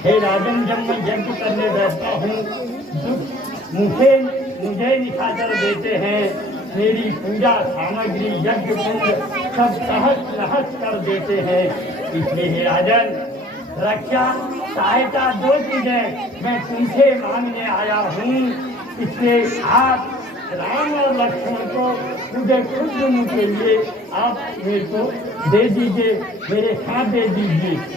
हे राजन, जब मैं यज्ञ करने बैठता हूँ मुझे निखाकर देते हैं। मेरी पूजा सामग्री यज्ञ कुंड सब सहस नहस कर देते हैं। इसलिए हे राजन, रक्षा सहायता दो चीजें मैं तुमसे मांगने आया हूँ। इसलिए आप राम और लक्ष्मण को मुझे खुद के लिए आप मेरे को दे दीजिए, मेरे साथ दे दीजिए।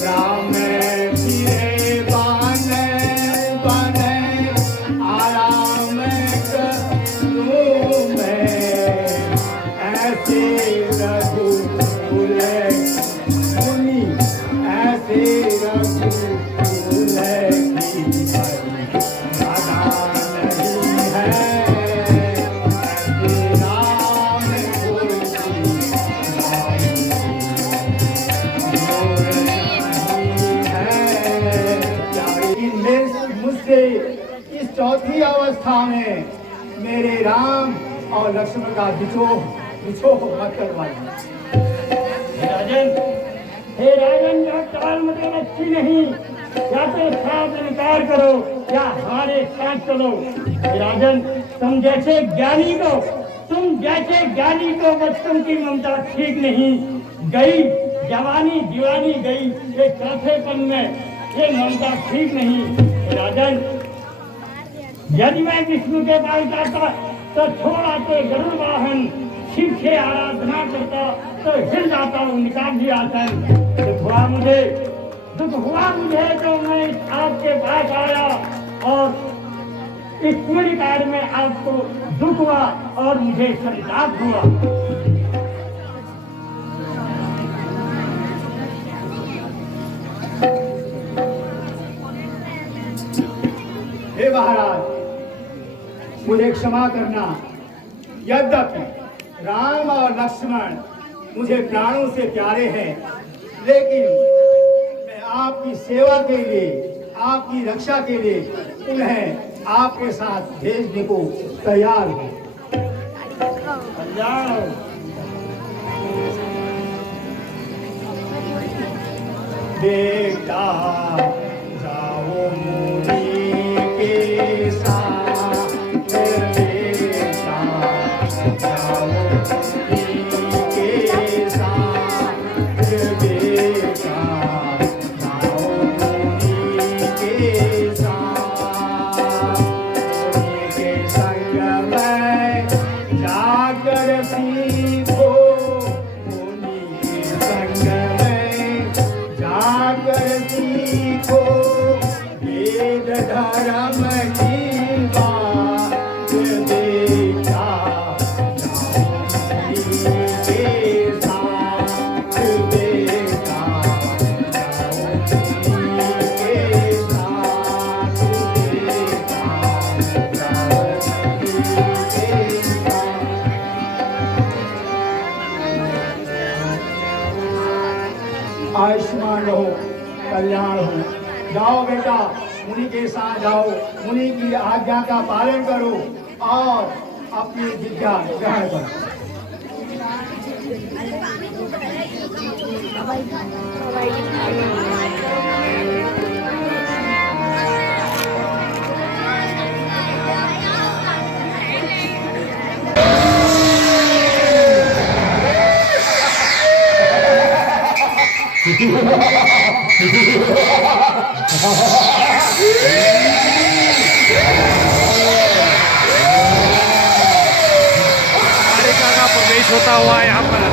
राम फिरे चौथी अवस्था में मेरे राम और लक्ष्मण का विछोह मत करवाइए। हे राजन, यह चाल मतलब अच्छी नहीं। या तो साथ इनकार करो या हमारे साथ चलो। हे राजन, तुम जैसे ज्ञानी को बचपन की ममता ठीक नहीं गई, जवानी दीवानी गई, ये चौथेपन में ये ममता ठीक नहीं। हे राजन, यदि मैं विष्णु के पास जाता तो छोड़ा तो गरुड़ वाहन, शिव से आराधना करता तो हिल जाता उनका भी आसन। दुख हुआ मुझे तो मैं आपके पास आया और इस पूरी कार्य में आपको दुख हुआ और मुझे संताप हुआ। हे महाराज, मुझे क्षमा करना। यद्यपि राम और लक्ष्मण मुझे प्राणों से प्यारे हैं, लेकिन मैं आपकी सेवा के लिए, आपकी रक्षा के लिए उन्हें आपके साथ भेजने को तैयार हूँ। बेटा जाओ मुनि के साथ, बेटा जाओ मुनि के साथ, बेटा जाओ मुनि के साथ। मुनि के संग में जाकर सीखो, मुनि के संग में जाकर सीखो, वेद धर्म की बात। बेटा जाओ मुनि के साथ, बेटा जाओ मुनि के साथ, बेटा जाओ मुनि के साथ। आयुष्मान रहो, कल्याण हो। जाओ बेटा, मुनि के साथ जाओ, मुनि की आज्ञा का पालन करो और अपनी विद्या ग्रहण करो। का प्रवेश होता हुआ यहाँ पर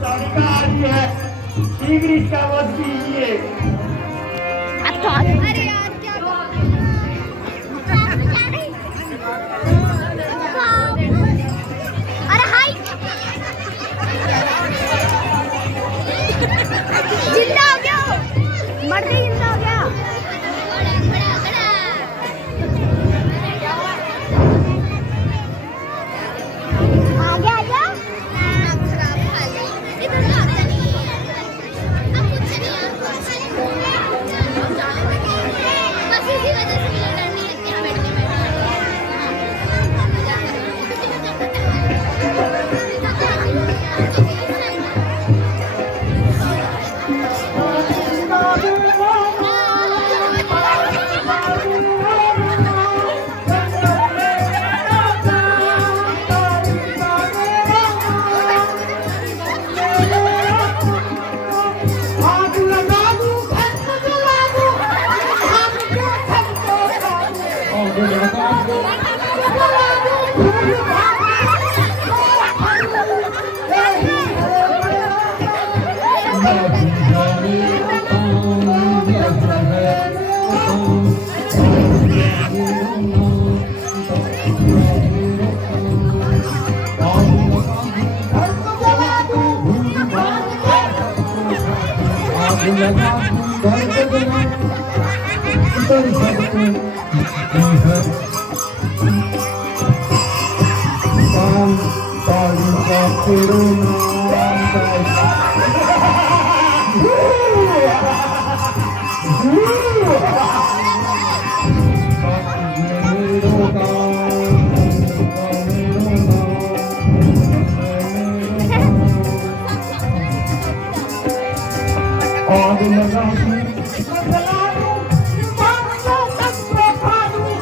तड़का आ रही है, शीघ्र इसका वध कीजिए। अरे यार क्या अरे हाय जिंदा हो गया मरते ही जिंदा हो गया आगे आजा इधर आता नहीं अब कुछ नहीं बस इसी वजह से मुझे डर नहीं लगती है बैठने में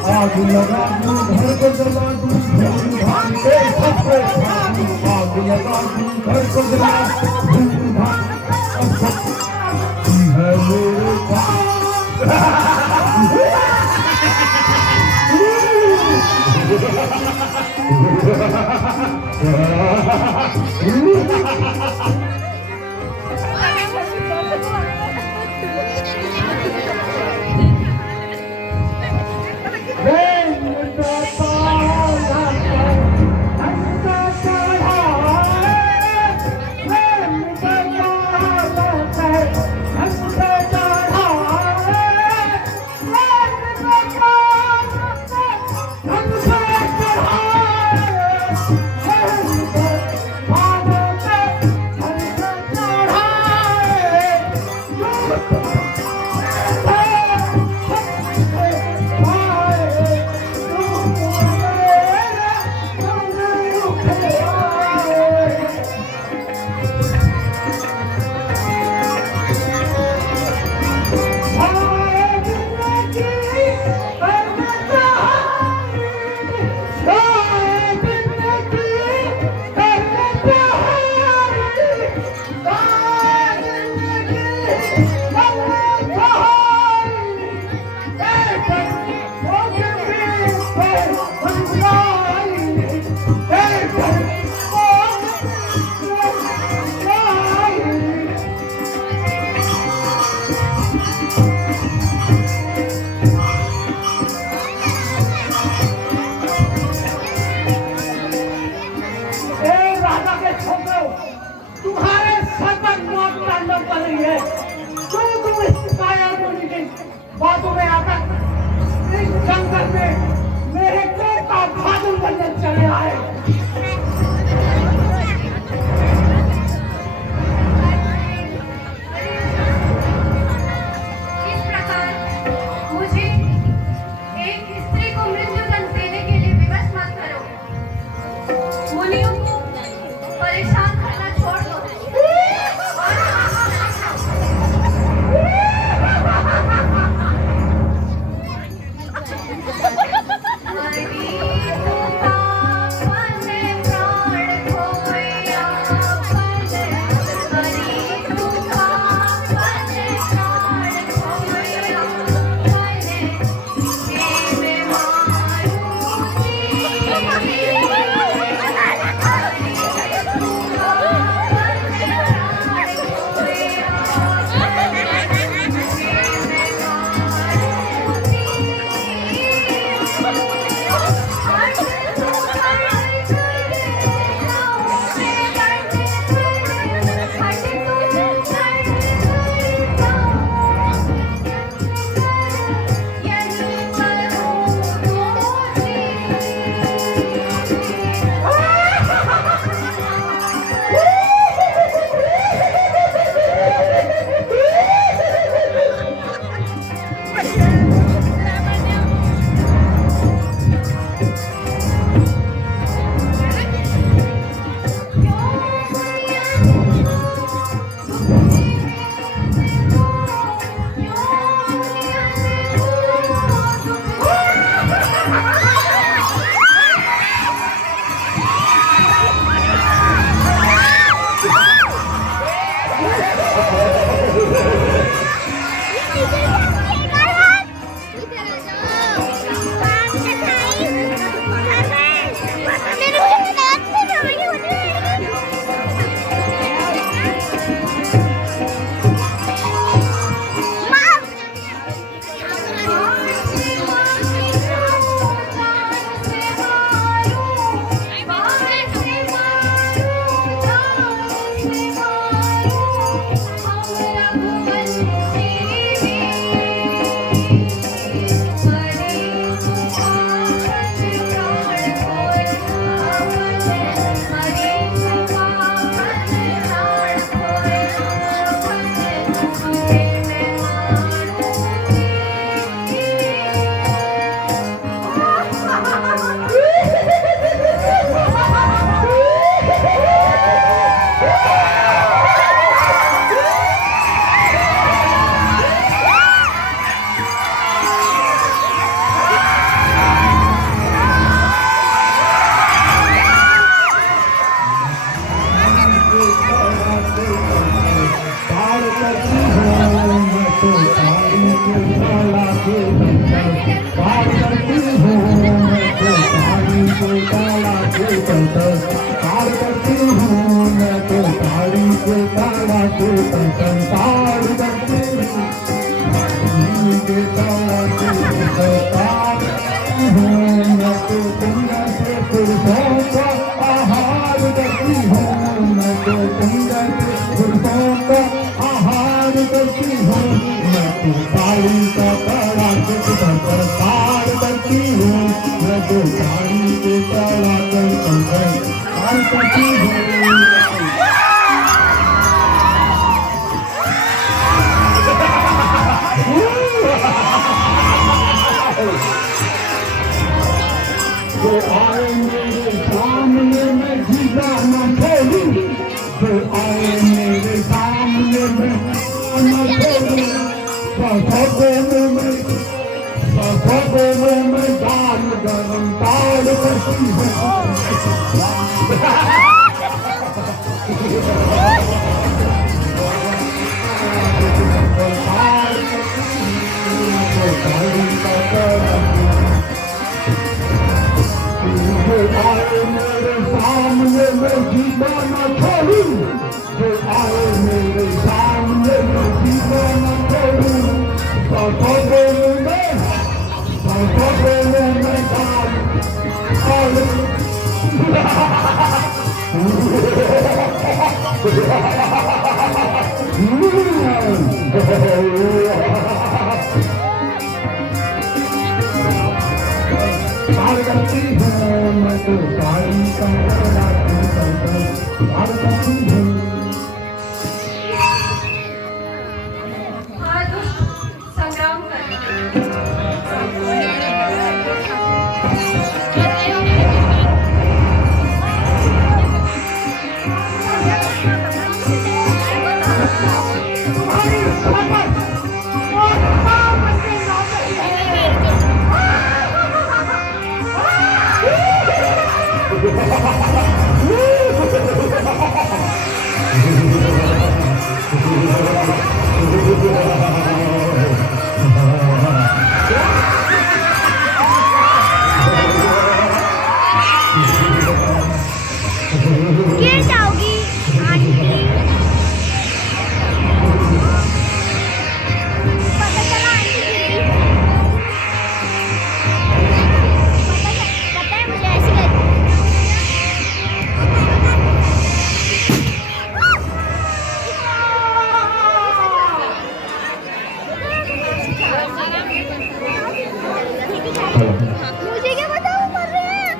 आग लगा दूं घर को जला दूं धूमधाम से सबसे आग लगा दूं घर को जला दूं धूमधाम है मेरे बातों में आकर इस जंगल में मेरे पेट का बादल बनने चले आए। इस प्रकार मुझे एक स्त्री को मृत्युदंड देने के लिए विवश मत करो। मुनियों को परेशान करना छोड़ दो। हूँ, मैं तो गंगा से पुरुषों का आहार करती हूँ, मैं तो गंगा से पुरुषों का आहार करती हूँ, मैं तो साड़ी का कड़ा कर पार करती हूँ, मैं तो साड़ी के कड़ा कर पार करती हूँ। जो आए मेरे सामने मैं जीता न खेलूं, जो आए मेरे सामने मैं न खेलूं, सफों में मैं दाल गरम दाल करती हूँ। आए मेरे सामने मैं जीता न छोड़ूं, जो आए मेरे सामने मैं जीता न छोड़ूं, सफों में मैं दाल करती हूँ, मैं तो साड़ी का करती हूँ। संग्राम करना गिर जाओगी आंटी। पता चला आंटी गिरी। पता है मुझे ऐसी मुझे क्या पता वो मर रहे हैं।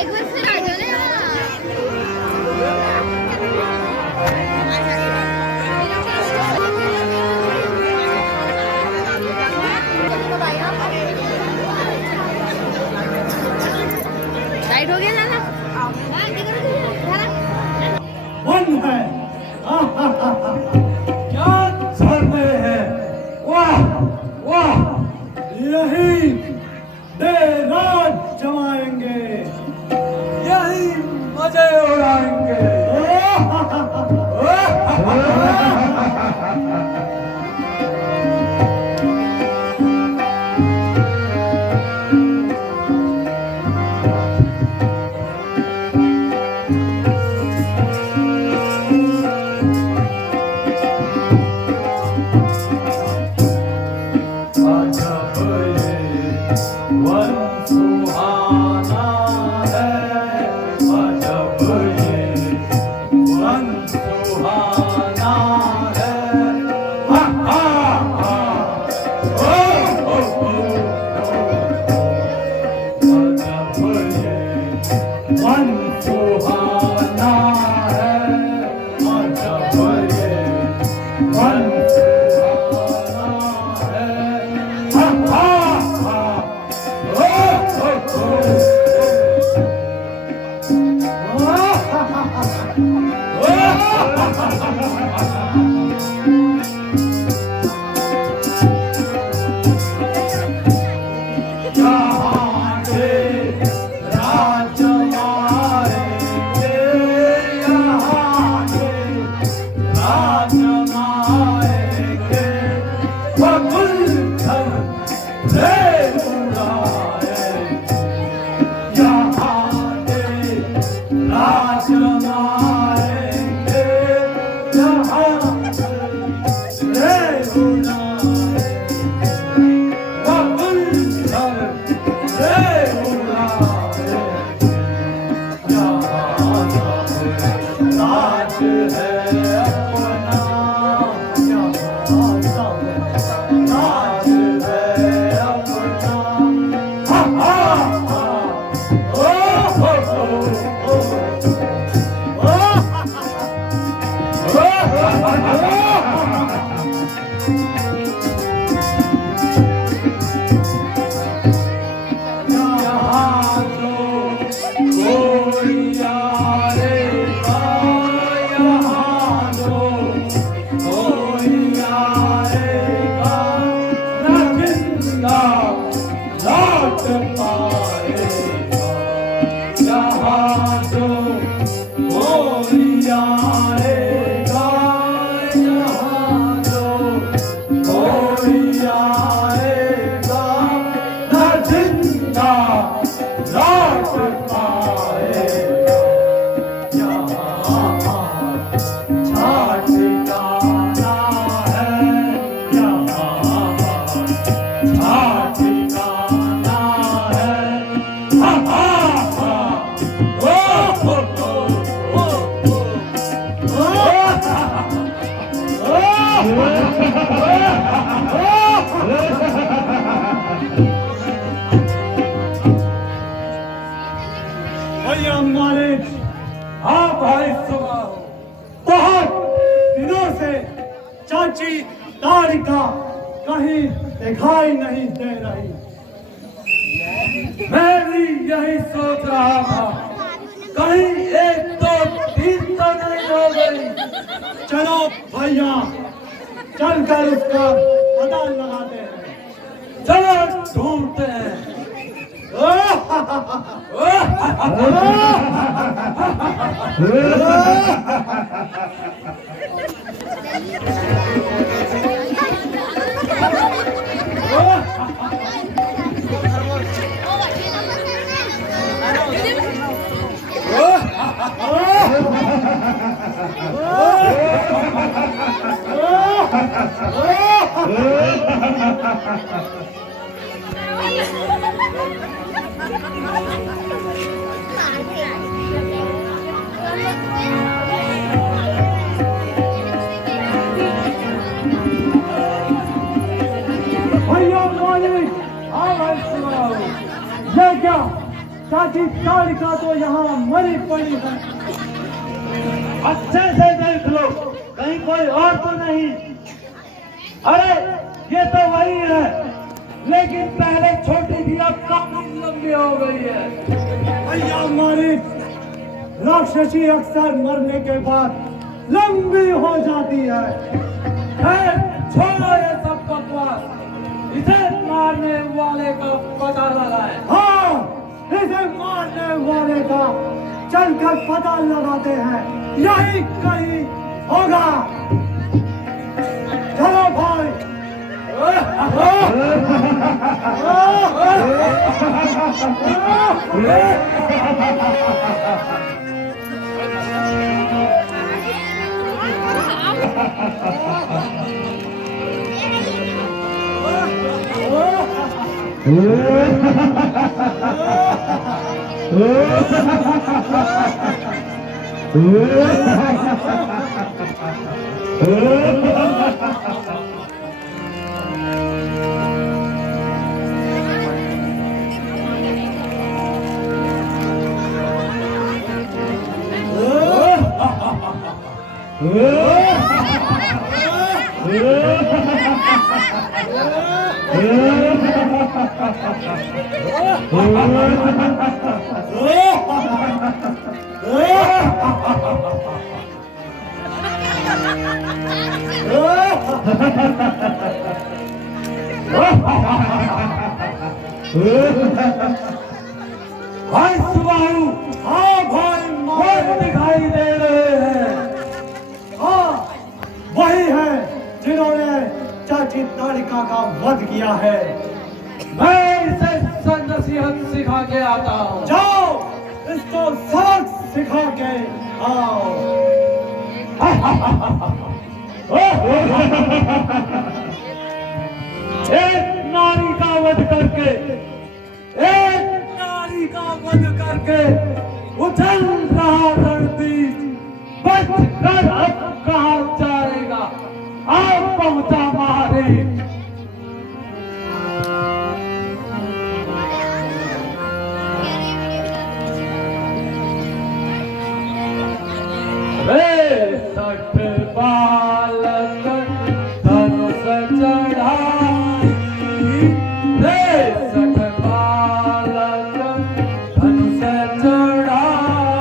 एक बार फिर आ जाओ राइट हो गया ना मन है, क्या झरने हैं, वाह वाह, यही देर-रात जमाएंगे, यही मजे उड़ाएंगे। सुहाना है, अजब भैया मालिक, हाँ भाई सुबह बहुत दिनों से चाची तारिका कहीं दिखाई नहीं दे रही। मैं भी यही सोच रहा था, कहीं 1 2 3 तो नहीं हो गई। चलो भैया, चलकर उसका पता लगाते हैं। चलो ढूंढते हैं। भैया मालिक, हाँ भाई सुनाओ, ये क्या चाची तारिका तो यहाँ मरी पड़ी है। अच्छे से देख लो, कहीं कोई और तो नहीं। अरे ये तो वही है, लेकिन पहले छोटी थी, अब काफी लंबी हो गई है। भैया मालिक, राक्षसी अक्सर मरने के बाद लंबी हो जाती है। खैर छोड़ो ये सब बकवास, इसे मारने वाले का पता लगाए। हाँ, इसे मारने वाले का चलकर पता लगाते हैं, यही कहीं होगा। चलो भाई। भाई सुबाहू, हाँ भाई मालिक दिखाई दे रहे हैं। हाँ, वही है जिन्होंने चाची तारिका का वध किया है। मैं इसे नसीहत सिखा के आता हूँ। जाओ, इसको सबक सिखा के आओ। एक नारी का वध करके, उछल रहा रणबीर, बच कर अब कहाँ जाएगा, आप पहुंचा मारे। सठ बालक धनुष चढ़ाई, रे 60 बालक धनुष चढ़ाई।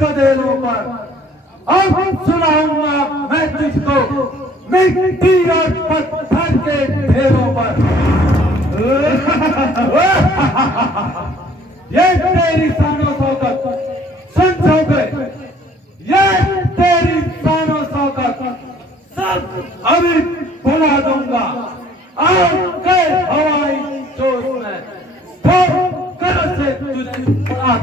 कदेलों पर अब सुनाऊंगा मैं तुझको मिट्टी और पत्थर के ढेरों पर। ये तेरी शानो शौकत सुन गए, ये तेरी शानो शौकत सब अभी भुला दूंगा। आपके हवाई जोश में ठोकर से तुझे दूंगा।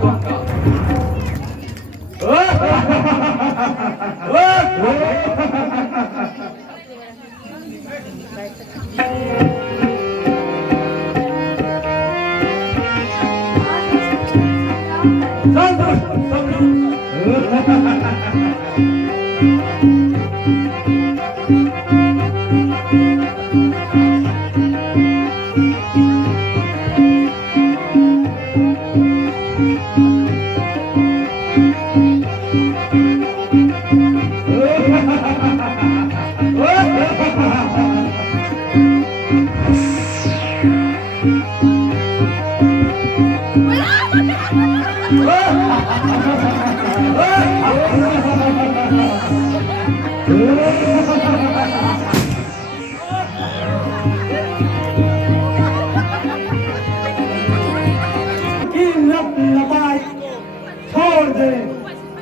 छोड़ दे,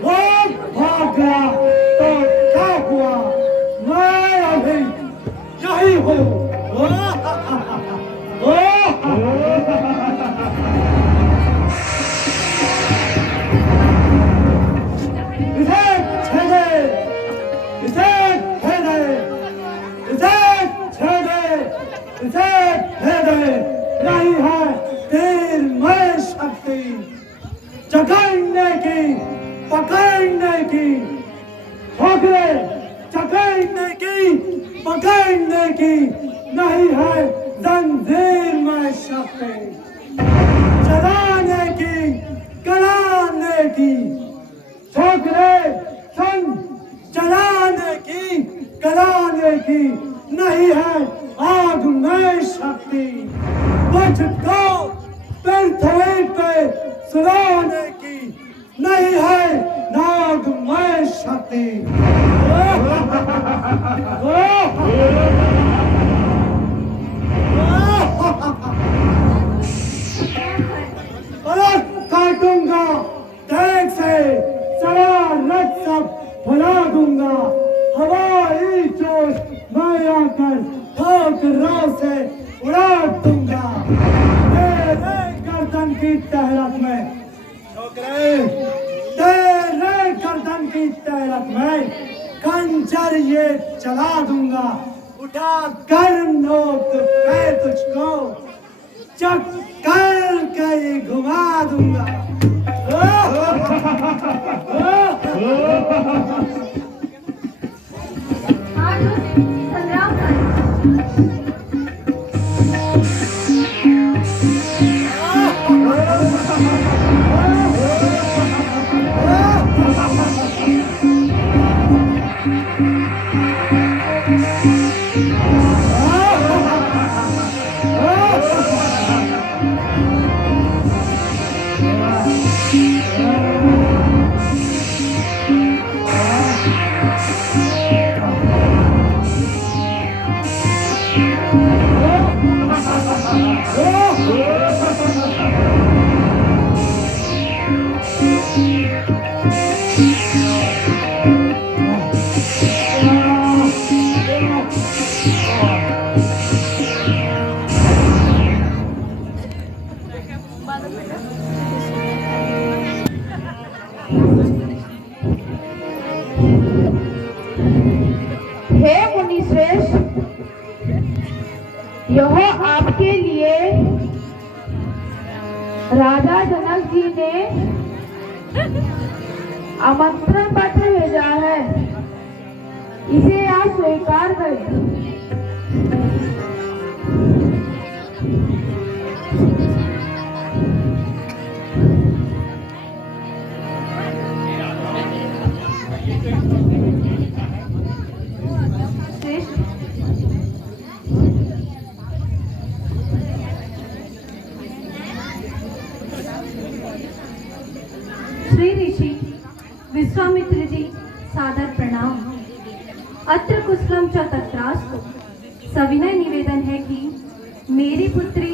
वो भाग गया तो क्या हुआ, मैं अभी यही हूँ। इसे छेड़े, इसे छेड़े, इसे छेड़े, इसे भेदे नहीं है तीर में शक्ति। जगाने की पकड़ने की ठोकरे, जगाने की पकड़ने की नहीं है जंजीर में शक्ति। चलाने की कराने की ठोकरे संग चलाने की कराने की नहीं है आग में शक्ति। मुझको पृथ्वी पे सुलाने की नहीं है नाग में शक्ति। पलट काटूंगा देख से शरारत सब भुला दूंगा। हवाई जोश मैं आकर ठोकरों से उड़ा दूंगा। तेरे गर्दन की तहरक में ठोकरे, तेरे गर्दन की तहरक में खंजर ये चला दूंगा। उठा कर नोक पे तुझको चक्कर के घुमा दूंगा। आज उस संग्राम का हे मुनिश्रेष्ठ, यह आपके लिए राजा जनक जी ने आमंत्रण पत्र भेजा है, इसे आप स्वीकार करें। श्री ऋषि विश्वामित्र जी सादर प्रणाम। अत्र कुशलम च तत्रास्तु। सविनय निवेदन है कि मेरी पुत्री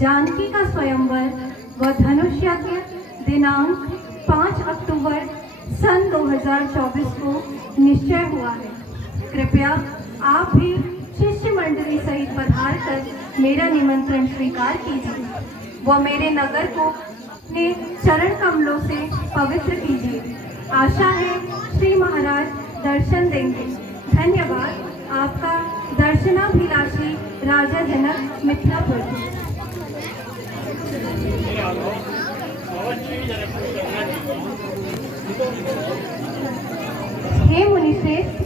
जानकी का स्वयंवर व धनुष यज्ञ दिनांक 5 अक्टूबर सन 2024 को निश्चय हुआ है। कृपया आप भी शिष्य मंडली सहित पधार कर मेरा निमंत्रण स्वीकार कीजिए व मेरे नगर को अपने चरण कमलों से पवित्र कीजिए। आशा है श्री महाराज दर्शन देंगे। धन्यवाद। आपका दर्शनाभिलाषी राजा जनक मिथिलापुर। हे मुनिश्रेष्ठ,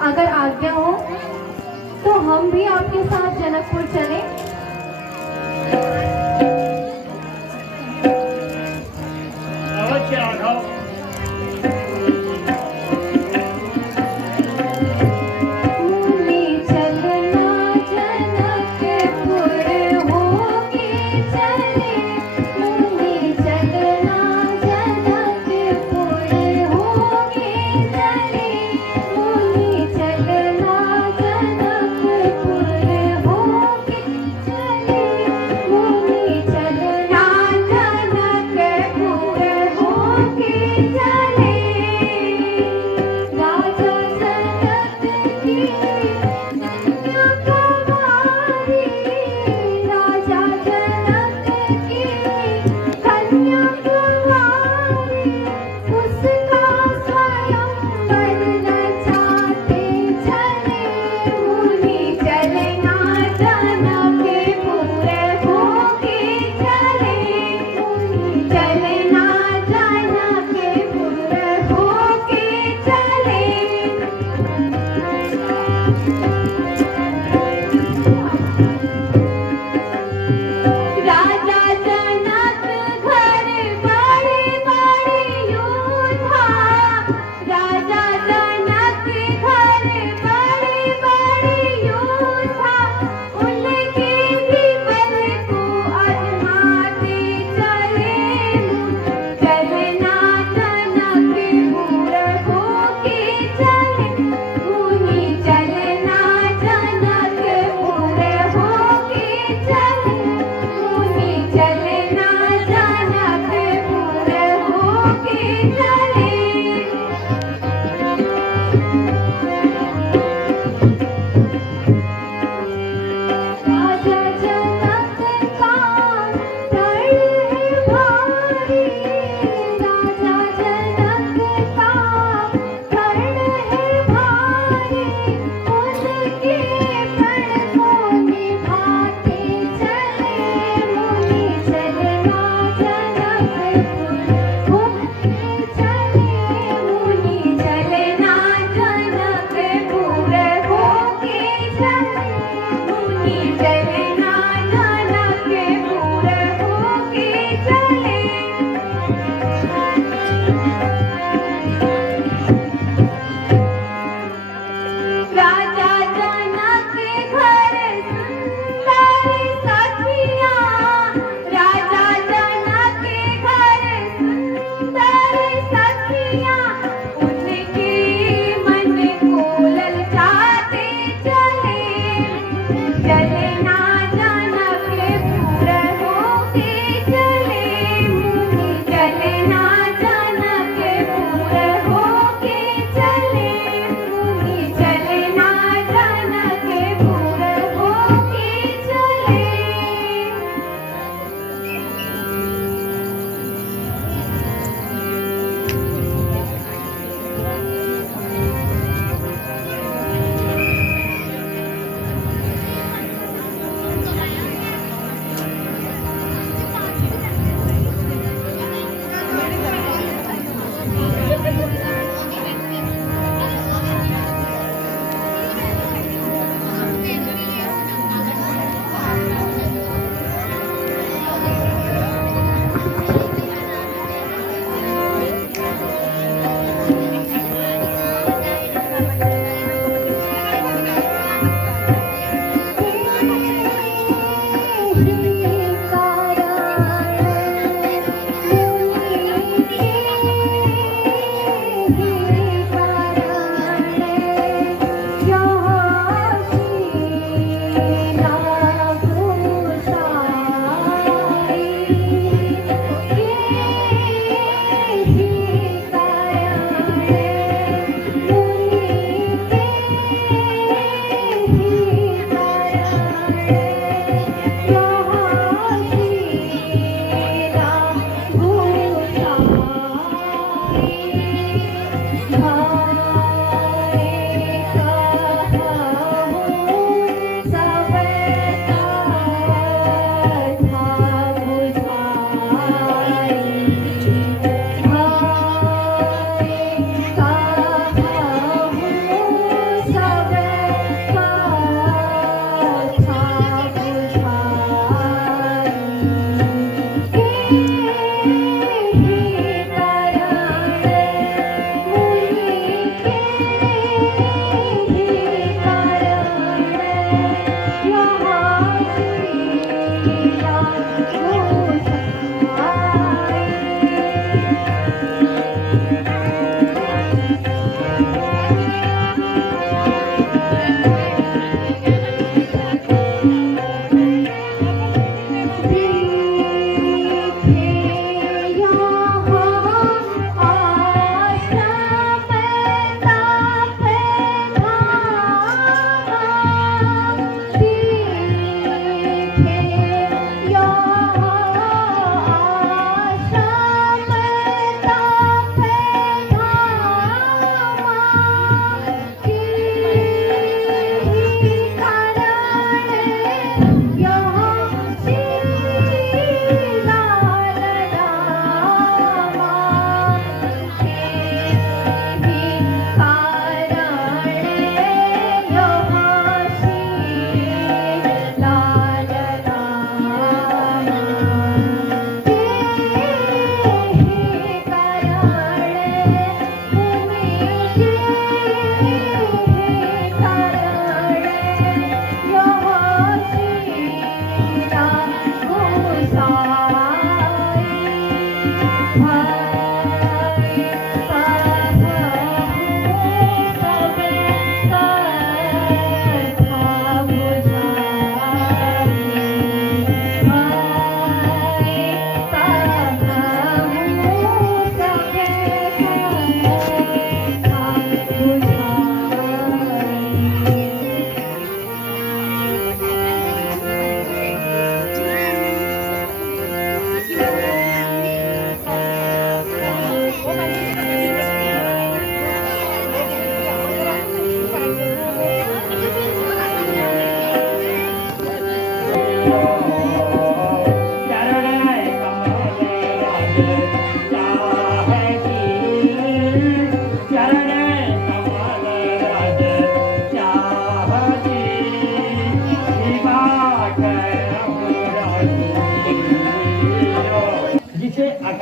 अगर आज्ञा हो तो हम भी आपके साथ जनकपुर चलें। अवश्य राघव। चलना जाना के पूरे होके चले। राजा जनक के घर सुंदर सखियाँ, राजा जनक के घर सुंदर सखियाँ, उनके मन को ललचाते चले। चलना जाना के पूरे होके चले, मुनि चलना जाना के पूरे होके चले, मुनि चलना जाना के पूरे होके चले।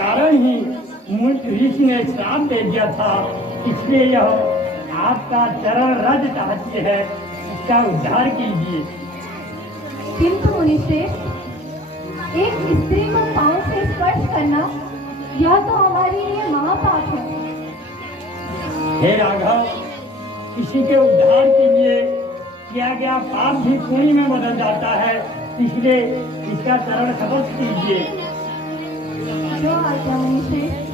कारण ही ऋषि ने श्राप दे दिया था, इसलिए यह आपका चरण रज चाहती है, इसका उद्धार कीजिए। किंतु मुनिश्रेष्ठ, एक स्त्री को पांव से स्पर्श करना यह तो हमारे लिए महापाप है। हे राघव, किसी के उद्धार के लिए किया गया पाप भी पुण्य में बदल जाता है, इसलिए इसका चरण स्पर्श कीजिए। जो आज्ञा मुनिश्रेष्ठ।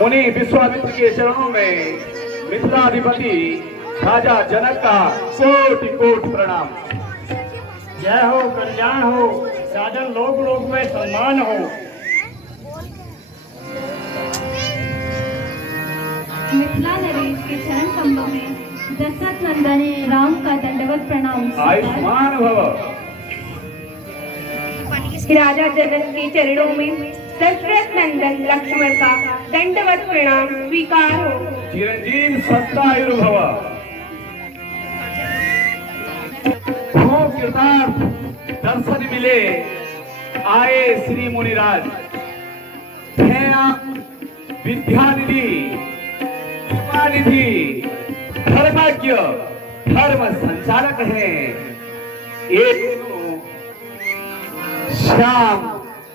मुनि विश्वामित्र के चरणों में मिथिलाधिपति राजा जनक का कोटि कोटि प्रणाम। जय हो, कल्याण हो, साधन लोक लोक में सम्मान हो। मिथिला नरेश के चरण कमलों में दशरथ नंदन राम का दंडवत प्रणाम। आयुष्मान भव। राजा जनक के चरणों में दशरथ नंदन लक्ष्मण का दंडवत प्रणाम स्वीकार हो। चिरंजीव सत्तायुर्भव। हो कृतार्थ दर्शन मिले आए श्री मुनिराज। हैं आप विद्यानिधि, कृपानिधि, धर्मज्ञ, धर्म संचालक हैं। एक श्याम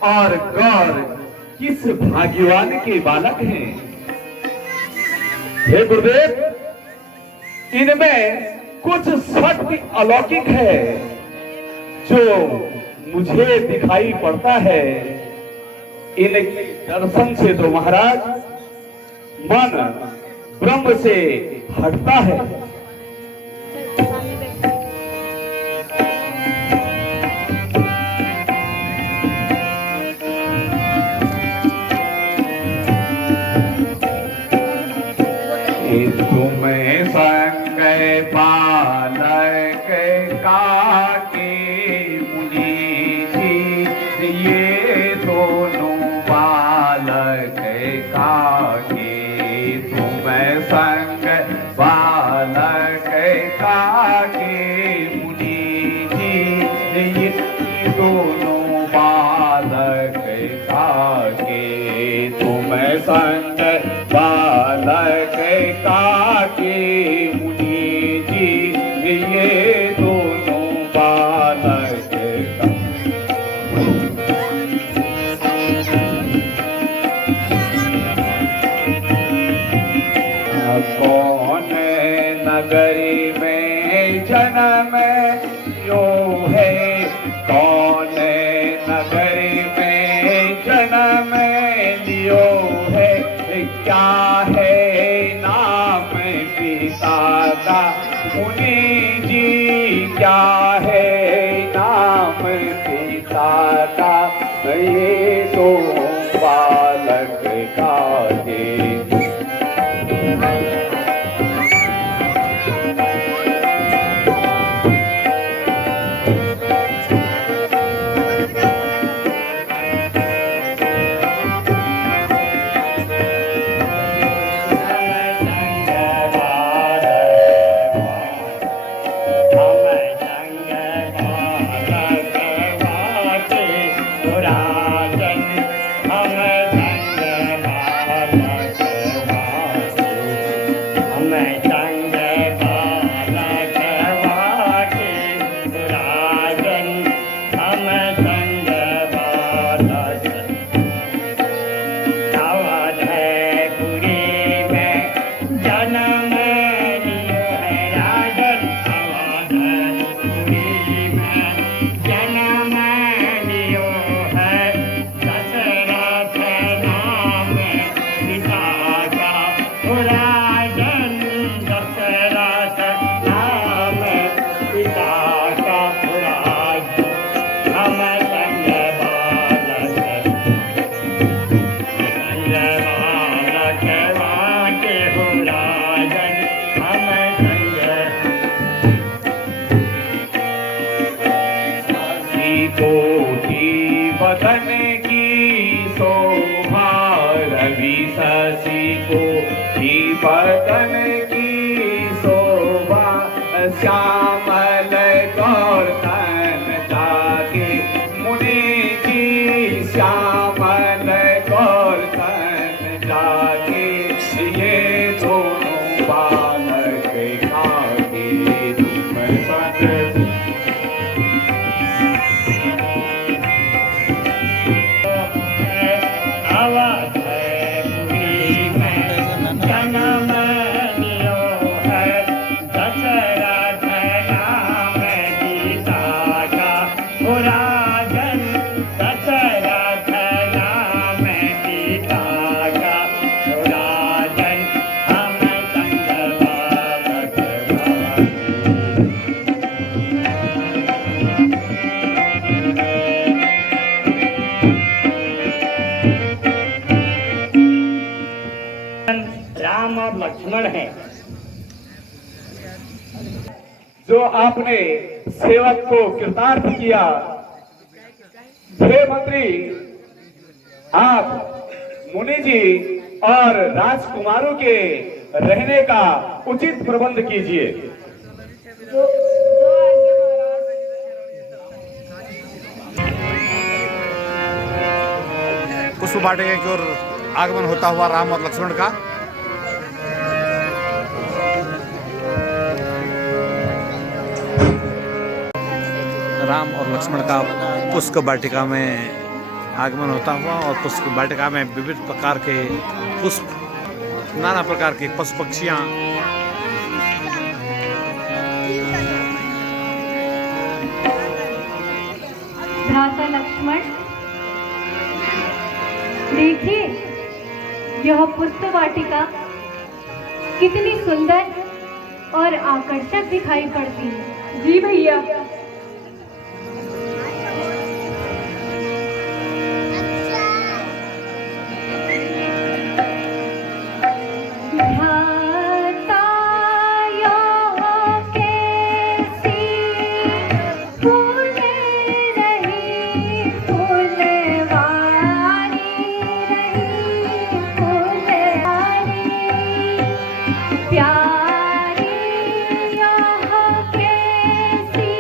और गौर किस भाग्यवान के बालक हैं। हे गुरुदेव, इनमें कुछ शक्ति अलौकिक है जो मुझे दिखाई पड़ता है। इनके दर्शन से तो महाराज मन ब्रह्म से हटता है। तुम्हें संग बालक काके मुनि जी ये दोनों बालक काके, तुम संत बालक काके मुनि जी, ये दोनों बालक का। कौन नगरी में जन्म यो है, कौन नगरी में जन्म लियो है, क्या है नाम पिता का मुनि जी, क्या है नाम पिता का, ये तो बालक का है। बदन की शोभा रवि शशि को की बदन की शोभा, श्यामल गौर तन जाके मुनि जी, श्यामल गौर तन जाके, ये दोनों बालक काके, तुम संत राम और लक्ष्मण है। जो आपने सेवक को कृतार्थ किया, हे मंत्री, आप मुनि जी और राजकुमारों के रहने का उचित प्रबंध कीजिए। पुष्प वाटिका की ओर आगमन होता हुआ राम और लक्ष्मण का। राम और लक्ष्मण का पुष्प वाटिका में आगमन होता हुआ और पुष्प वाटिका में विविध प्रकार के पुष्प, नाना प्रकार के पशु पक्षियां भ्राता लक्ष्मण, देखिए यह पुष्प वाटिका कितनी सुंदर और आकर्षक दिखाई पड़ती है। जी भैया। प्यारी यह कैसी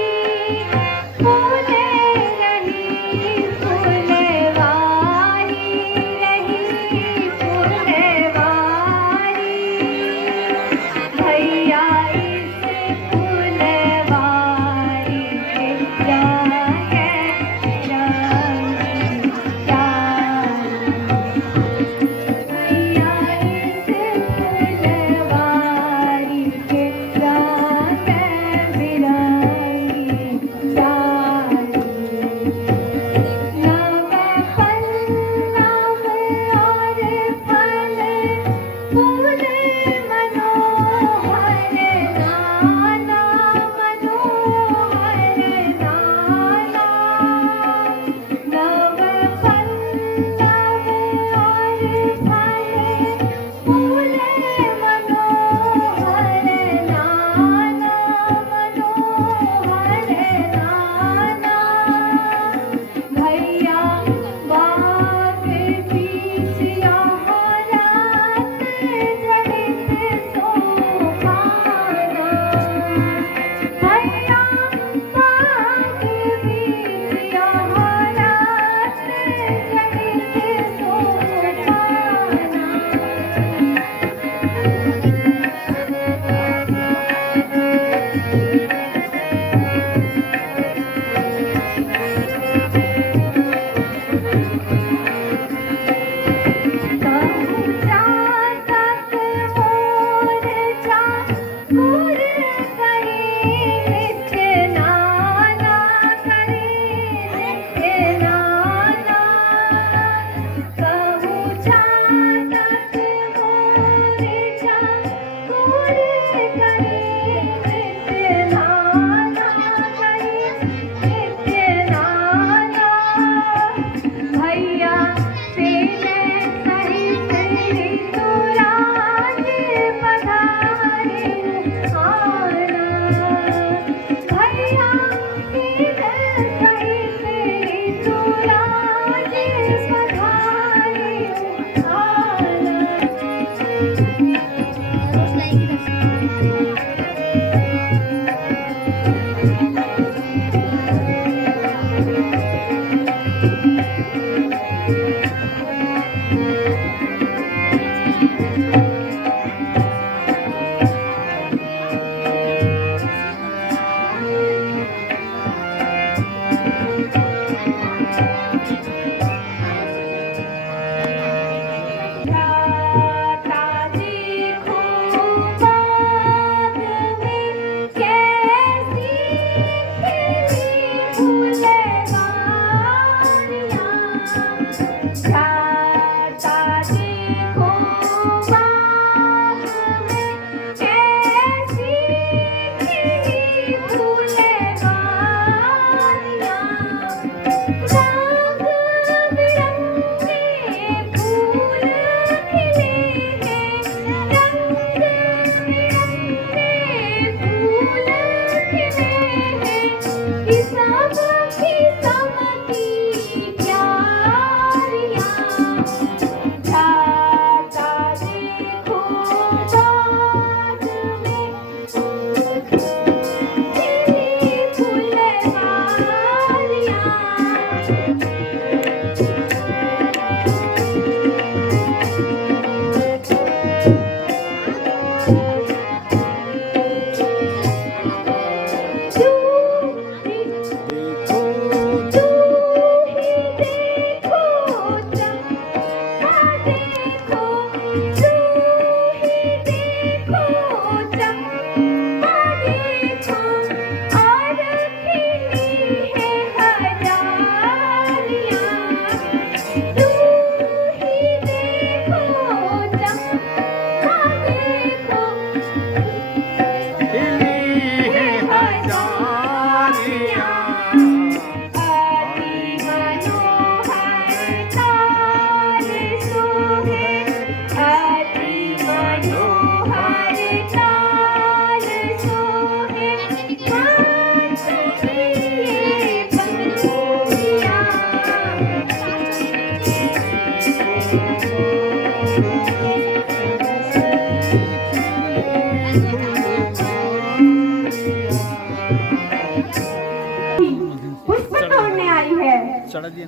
चढ़ा दिए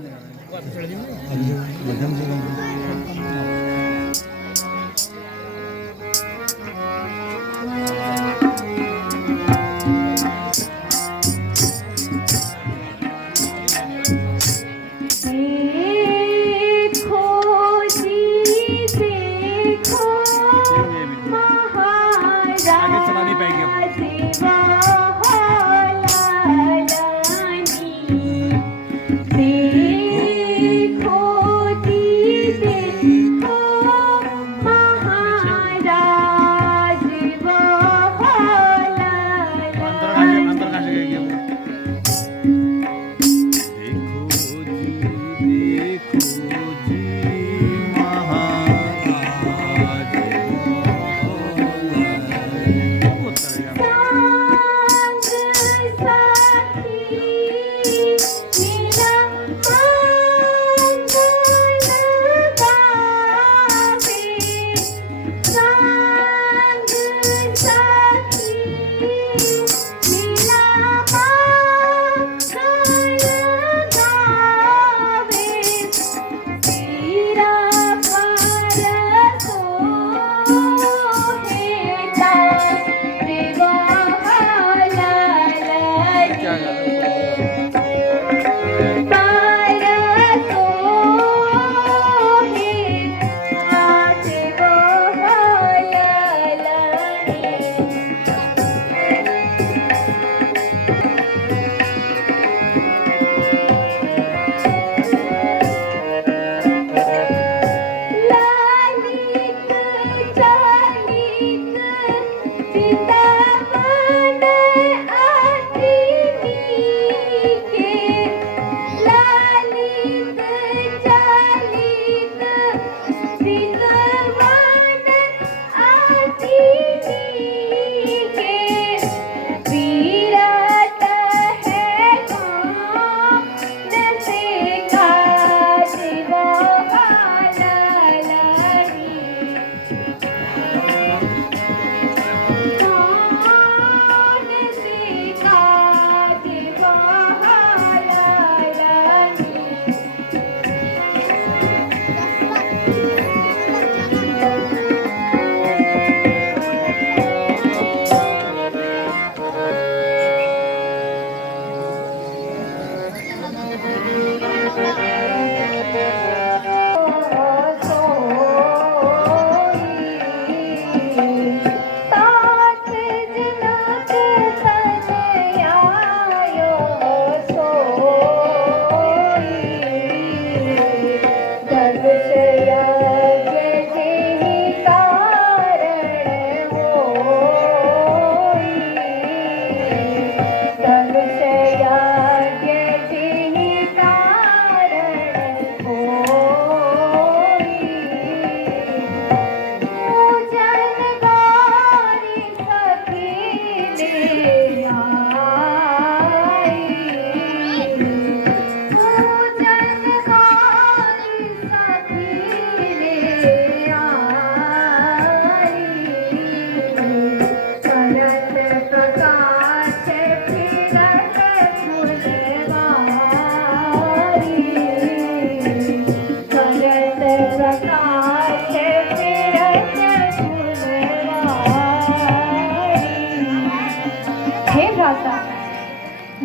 आगे चला नहीं पाएगी अब। अंदर कहाँ से गई है वो?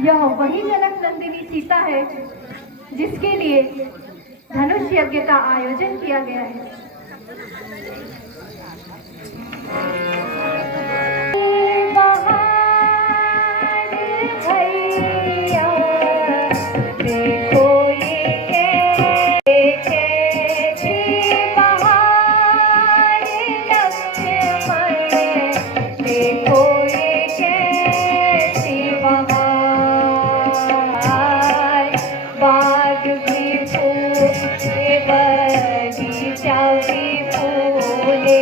यह वही जनक नंदिनी सीता है जिसके लिए धनुष यज्ञ का आयोजन किया गया है। बगीचा भी फूले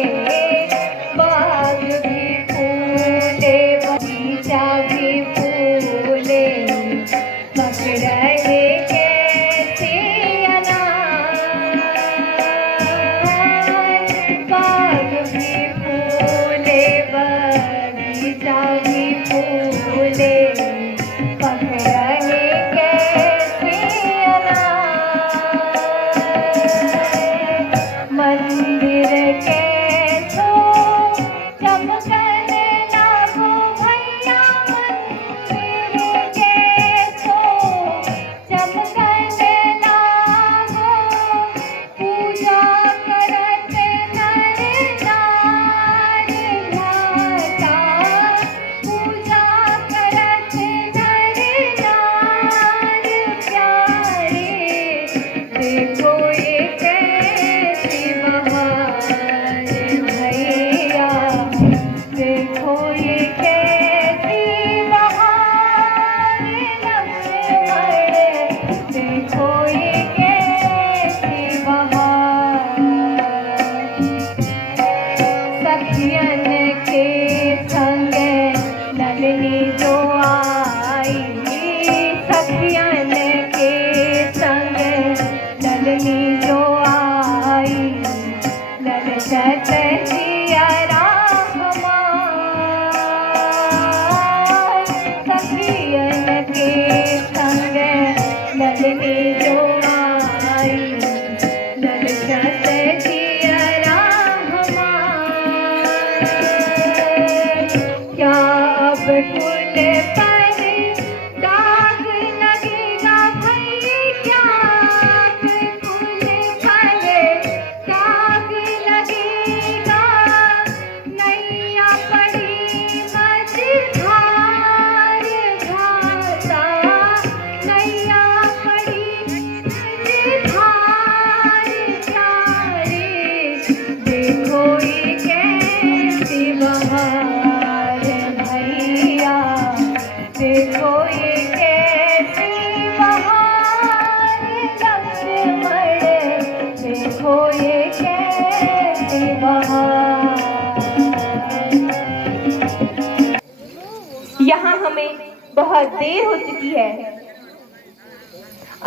यहाँ हमें बहुत देर हो चुकी है।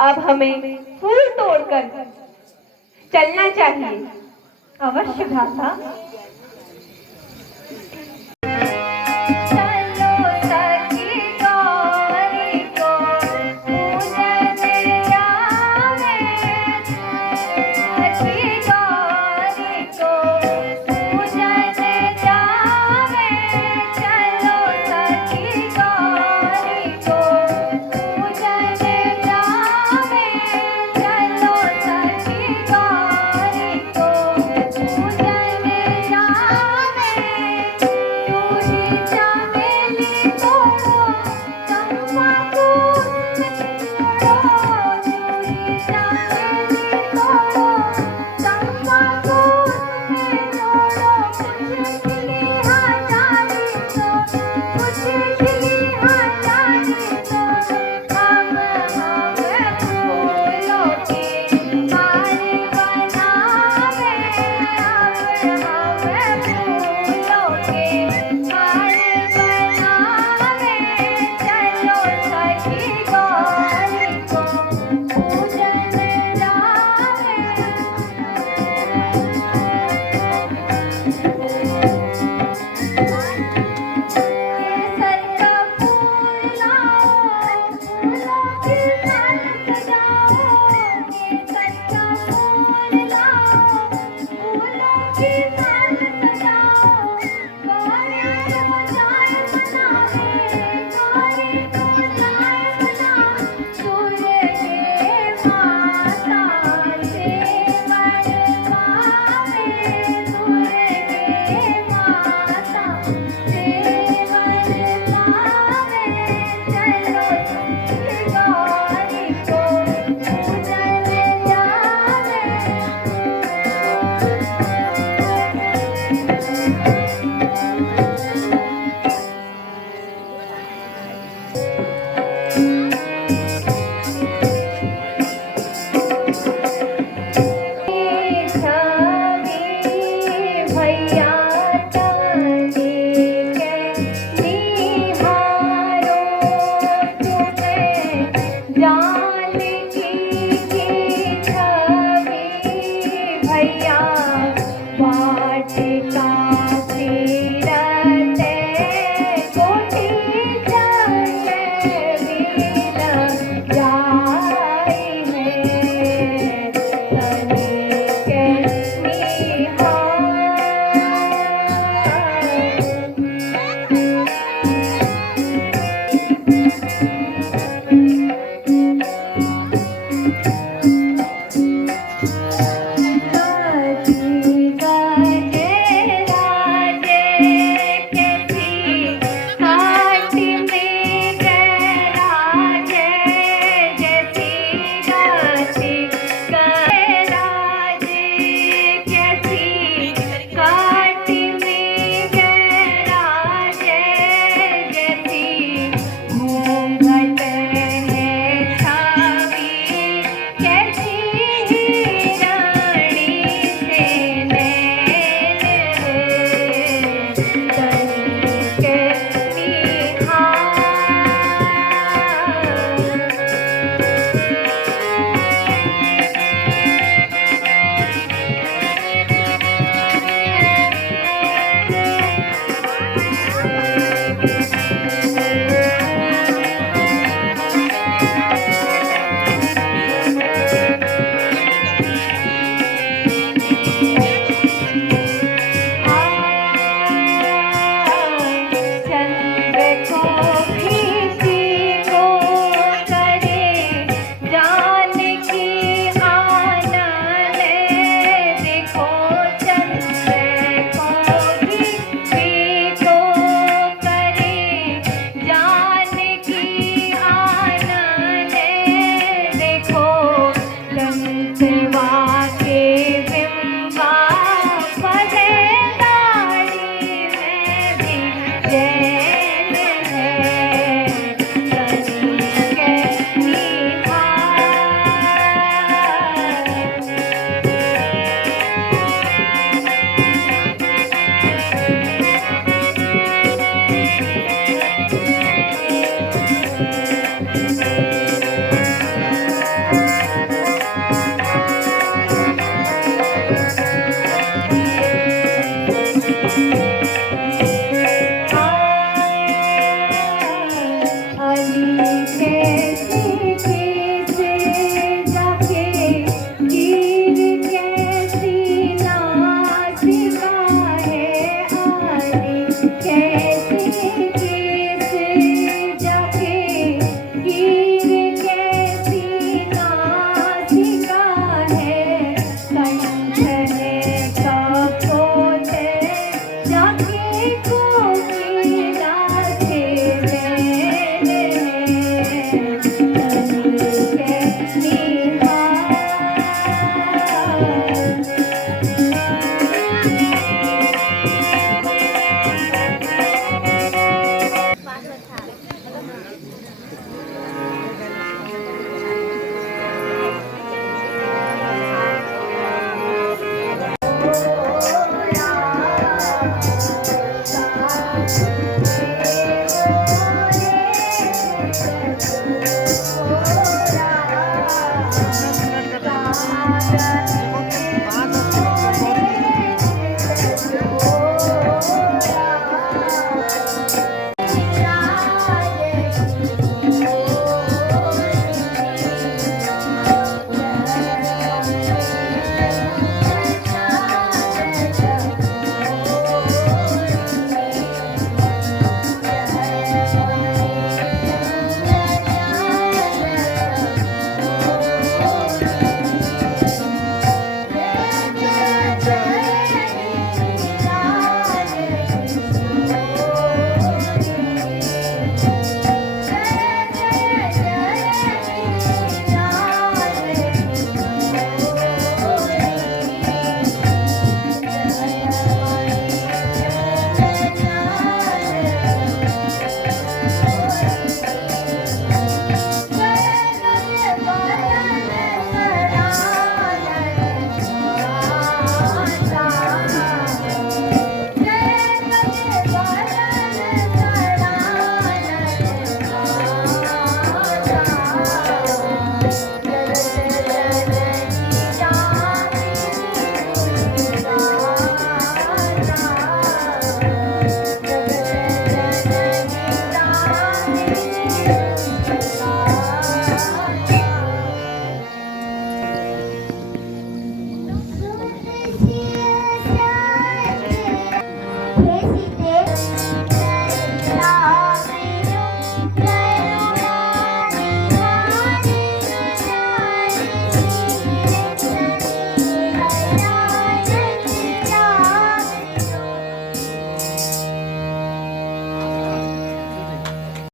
अब हमें फूल तोड़कर चलना चाहिए। अवश्य भ्राता। केसर का फूल लाओ, फूलों की